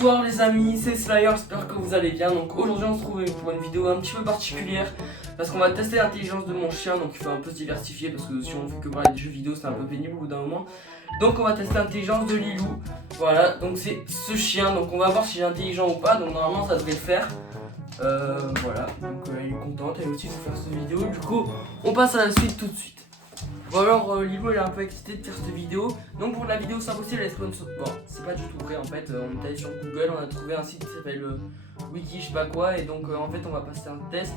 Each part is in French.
Bonsoir les amis, c'est Slayer, j'espère que vous allez bien. Donc aujourd'hui on se retrouve pour une vidéo un petit peu particulière parce qu'on va tester l'intelligence de mon chien. Donc il faut un peu se diversifier parce que si on fait que parler de jeux vidéo c'est un peu pénible au bout d'un moment. Donc on va tester l'intelligence de Lilou. Voilà, donc c'est ce chien, donc on va voir s'il est intelligent ou pas. Donc normalement ça devrait le faire. Voilà, donc elle est contente, elle aussi de faire cette vidéo. Du coup on passe à la suite tout de suite. Bon alors Lilou elle est un peu excitée de faire cette vidéo. Donc pour la vidéo c'est impossible, elle est sponsor. Bon c'est pas du tout vrai en fait, on est allé sur Google, on a trouvé un site qui s'appelle Wiki je sais pas quoi. Et donc en fait on va passer un test.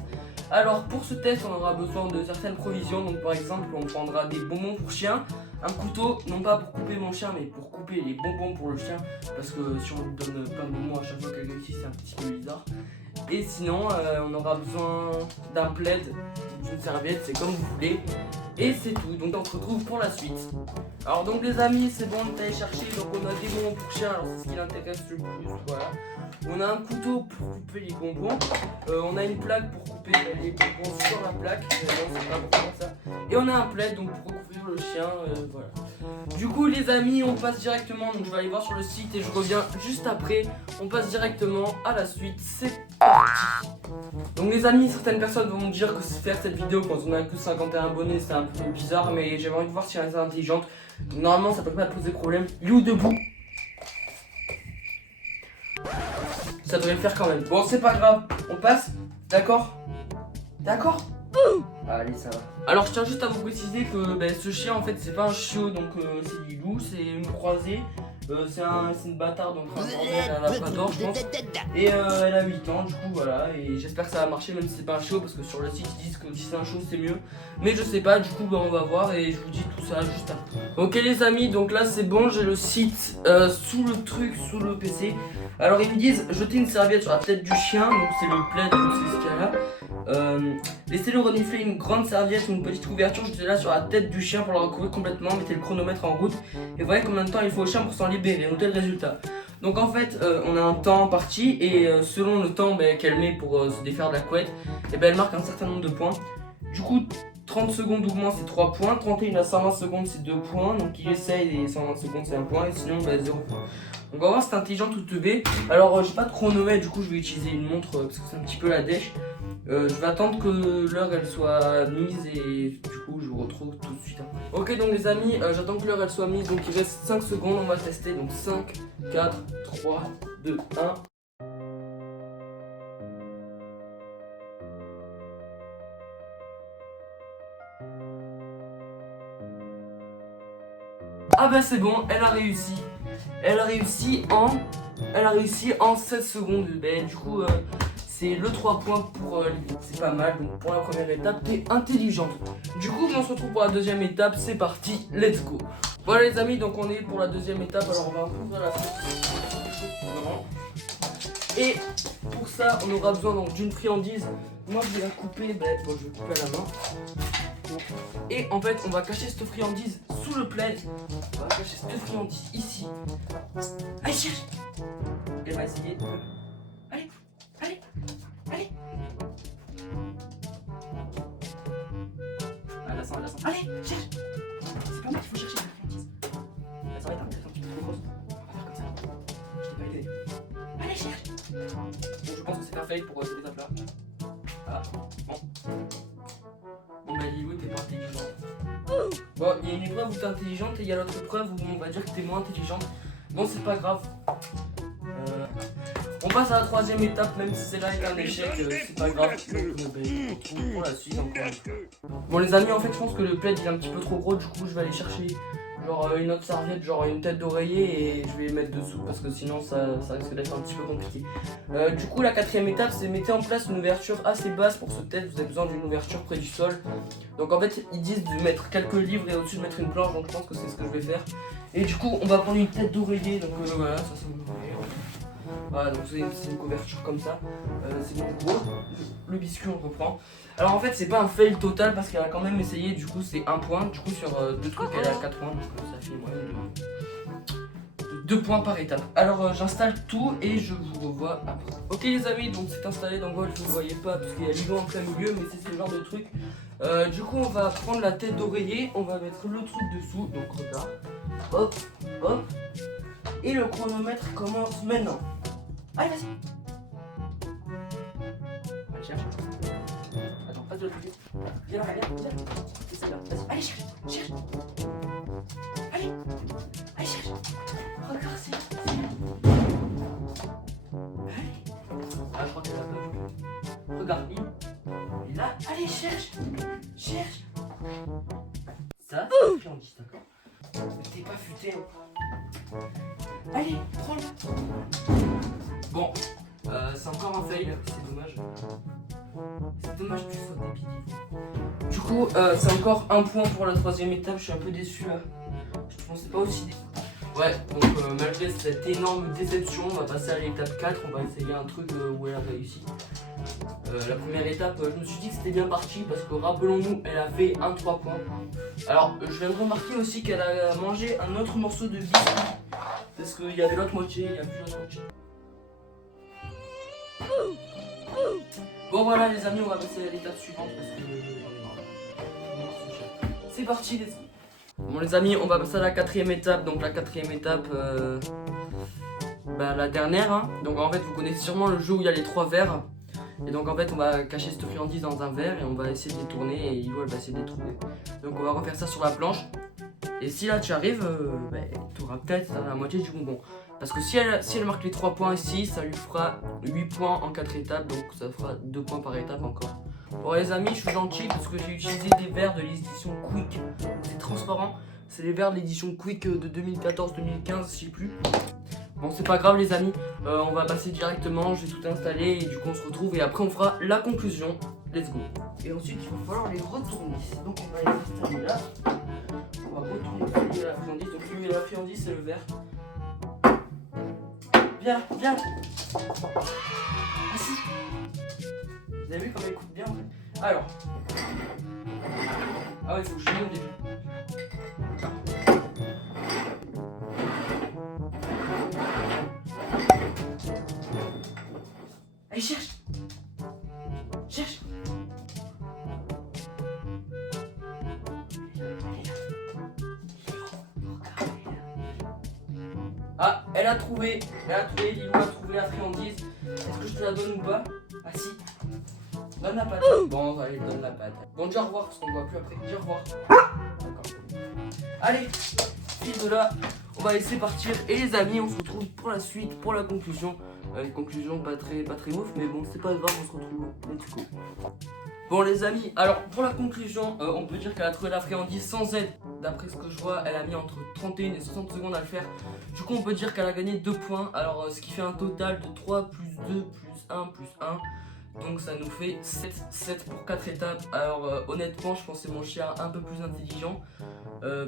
Alors pour ce test on aura besoin de certaines provisions. Donc par exemple on prendra des bonbons pour chien, un couteau, non pas pour couper mon chien mais pour couper les bonbons pour le chien. Parce que si on lui donne plein de bonbons à chaque fois qu'elle réussit c'est un petit peu bizarre. Et sinon on aura besoin d'un plaid, d'une serviette, c'est comme vous voulez. Et c'est tout, donc on se retrouve pour la suite. Alors donc les amis, c'est bon, on est allé chercher, donc on a des bonbons pour chien, alors c'est ce qui l'intéresse le plus, voilà. On a un couteau pour couper les bonbons, on a une plaque pour couper les bonbons sur la plaque, non, c'est pas vraiment ça. Et on a un plaid donc pour recouvrir le chien, voilà. Du coup les amis, on passe directement, donc je vais aller voir sur le site et je reviens juste après. On passe directement à la suite, c'est parti. Donc les amis, certaines personnes vont me dire que faire cette vidéo quand on a que 51 abonnés c'est un peu bizarre, mais j'avais envie de voir si elle est intelligente. Donc, normalement ça peut pas poser problème. Lou debout. Ça devrait le faire quand même. Bon c'est pas grave, on passe. D'accord? D'accord? Allez ça va. Alors je tiens juste à vous préciser que ce chien en fait c'est pas un chiot, donc c'est Lilou, c'est une croisée. C'est une bâtarde, donc un labrador je pense. Et elle a 8 ans du coup voilà. Et j'espère que ça va marcher même si c'est pas un chiot, parce que sur le site ils disent que si c'est un chiot c'est mieux. Mais je sais pas, du coup on va voir et je vous dis tout ça juste après. Ok les amis, donc là c'est bon, j'ai le site sous le truc, sous le PC. Alors ils me disent jeter une serviette sur la tête du chien, donc c'est le plaid, donc c'est ce qu'il y a là. Laissez-le renifler une grande serviette ou une petite couverture, jetez-la sur la tête du chien pour le recouvrir complètement, mettez le chronomètre en route et voyez combien de temps il faut au chien pour s'en libérer, notez le résultat. Donc en fait on a un temps parti et selon le temps qu'elle met pour se défaire de la couette, et elle marque un certain nombre de points. Du coup 30 secondes ou moins c'est 3 points, 31 à 120 secondes c'est 2 points, donc il essaye et 120 secondes c'est 1 point et sinon 0 points. On va voir si c'est intelligent ou teubé. Alors j'ai pas de chronomètre, du coup je vais utiliser une montre parce que c'est un petit peu la dèche. Je vais attendre que l'heure elle soit mise et du coup je vous retrouve tout de suite après. Ok donc les amis, j'attends que l'heure elle soit mise, donc il reste 5 secondes, on va tester. Donc 5, 4, 3, 2, 1. Ah bah c'est bon, elle a réussi. Elle a réussi en 16 secondes. Du coup c'est le 3 points pour c'est pas mal. Donc pour la première étape, t'es intelligente. Du coup on se retrouve pour la deuxième étape, c'est parti, let's go. Voilà les amis, donc on est pour la deuxième étape. Alors on va ouvrir la et pour ça on aura besoin donc d'une friandise. Moi je vais la couper, bon, je vais couper à la main. Et en fait on va cacher cette friandise sous le plaid. On va cacher cette friandise ici. Allez cherche. Elle va essayer. Allez, allez, allez. Elle la sent, elle la sent. Allez, cherche. C'est pas moi qu'il faut chercher la friandise. Ça va être un petit peu trop grosse. On va faire comme ça. Je t'ai pas aidé. Allez, cherche. Bon, je pense que c'est parfait pour cette étape là. Ah, bon. Bon bah Lilou t'es pas intelligente. Bon, il y a une épreuve où t'es intelligente et il y a l'autre épreuve où on va dire que t'es moins intelligente. Bon c'est pas grave. On passe à la troisième étape, même si celle-là est un échec, c'est pas grave. Donc pour la suite encore. Bon les amis, en fait je pense que le plaid il est un petit peu trop gros, du coup je vais aller chercher genre une autre serviette, genre une tête d'oreiller, et je vais les mettre dessous parce que sinon ça risque d'être un petit peu compliqué. Du coup la quatrième étape c'est mettez en place une ouverture assez basse pour ce test, vous avez besoin d'une ouverture près du sol. Donc en fait ils disent de mettre quelques livres et au-dessus de mettre une planche, donc je pense que c'est ce que je vais faire. Et du coup on va prendre une tête d'oreiller, donc voilà, ça c'est une oreiller. Voilà, donc c'est une couverture comme ça, c'est beaucoup gros. Le biscuit on reprend. Alors en fait c'est pas un fail total parce qu'elle a quand même essayé, du coup c'est 1 point. Du coup sur 2 trucs elle a 4 points, donc ça fait moins de 2 points par étape. Alors j'installe tout et je vous revois après. Ok les amis, donc c'est installé, donc voilà, je ne voyais pas parce qu'il y a Lilou en plein milieu, mais c'est ce genre de truc. Du coup on va prendre la tête d'oreiller, on va mettre le truc dessous, donc regarde, hop, hop. Et le chronomètre commence maintenant. Allez, vas-y. Allez, cherche. Attends, passe de l'autre côté. Viens là, viens. C'est celle-là. Vas-y, allez, cherche. Allez, cherche. Regarde, c'est là. Allez. Ah, je crois qu'elle a pas vu. Regarde, il est là. Allez, cherche. Ça, c'est la friandise, d'accord? T'es pas futé, hein. Allez, prends-le. Bon, c'est encore un fail, c'est dommage. C'est dommage que tu sois débile. Du coup, c'est encore un point pour la troisième étape, je suis un peu déçu là. Je pensais pas aussi déçu. Ouais, donc malgré cette énorme déception, on va passer à l'étape 4, on va essayer un truc où elle a réussi. La première étape, je me suis dit que c'était bien parti parce que rappelons-nous, elle a fait un 3 points. Alors, je viens de remarquer aussi qu'elle a mangé un autre morceau de biscuit parce qu'il y avait l'autre moitié, il y a plus l'autre moitié. Bon voilà les amis, on va passer à l'étape suivante parce que j'en ai marre. C'est parti les amis. Bon les amis, on va passer à la quatrième étape. Donc la quatrième étape, la dernière. Hein. Donc en fait vous connaissez sûrement le jeu où il y a les 3 verres. Et donc en fait on va cacher cette friandise dans un verre et on va essayer de les tourner et Ilo elle va essayer de les trouver. Donc on va refaire ça sur la planche. Et si là tu arrives, tu auras peut-être la moitié du bonbon. Parce que si elle marque les 3 points ici, ça lui fera 8 points en 4 étapes. Donc ça fera 2 points par étape encore. Bon les amis, je suis gentil parce que j'ai utilisé des verres de l'édition Quick. C'est transparent. C'est les verres de l'édition Quick de 2014-2015, je sais plus. Bon c'est pas grave les amis, on va passer directement, je vais tout installer et du coup on se retrouve et après on fera la conclusion. Let's go. Et ensuite il va falloir les retourner. Donc on va les installer là. On va retourner la friandise. Donc lui la friandise c'est le verre. Viens. Ici. Vous avez vu comme elle coûte bien en fait. Alors. Ah ouais, il faut que je monte déjà. Allez, cherche. Ah, elle a trouvé, Lilou a trouvé la friandise. Est-ce que je te la donne ou pas? Ah si. Donne la patte. Bon, allez, donne la patte. Bon, dis au revoir parce qu'on ne voit plus après. Dis au revoir. D'accord. Allez, file de là. On va laisser partir. Et les amis, on se retrouve pour la suite, pour la conclusion. Une conclusion pas très ouf, mais bon, c'est pas grave, on se retrouve. Let's go. Bon les amis, alors pour la conclusion, on peut dire qu'elle a trouvé la friandise sans aide. D'après ce que je vois, elle a mis entre 31 et 60 secondes à le faire. Du coup on peut dire qu'elle a gagné 2 points. Alors ce qui fait un total de 3 plus 2 plus 1 plus 1. Donc ça nous fait 7 pour 4 étapes. Alors honnêtement je pensais mon chien un peu plus intelligent.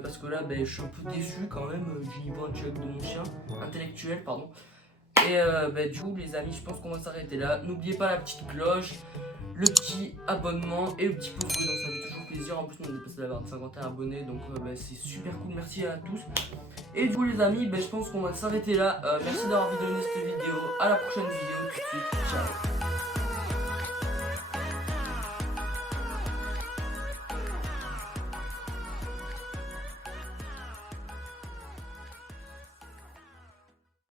Parce que là je suis un peu déçu quand même du niveau intellectuel de mon chien. Intellectuel pardon. Et du coup les amis je pense qu'on va s'arrêter là. N'oubliez pas la petite cloche, le petit abonnement et le petit pouce bleu, donc ça fait toujours plaisir. En plus on a dépassé la barre de 51 abonnés, donc c'est super cool, merci à tous. Et du coup les amis, je pense qu'on va s'arrêter là. Merci d'avoir visionné cette vidéo, à la prochaine vidéo tout de suite, ciao.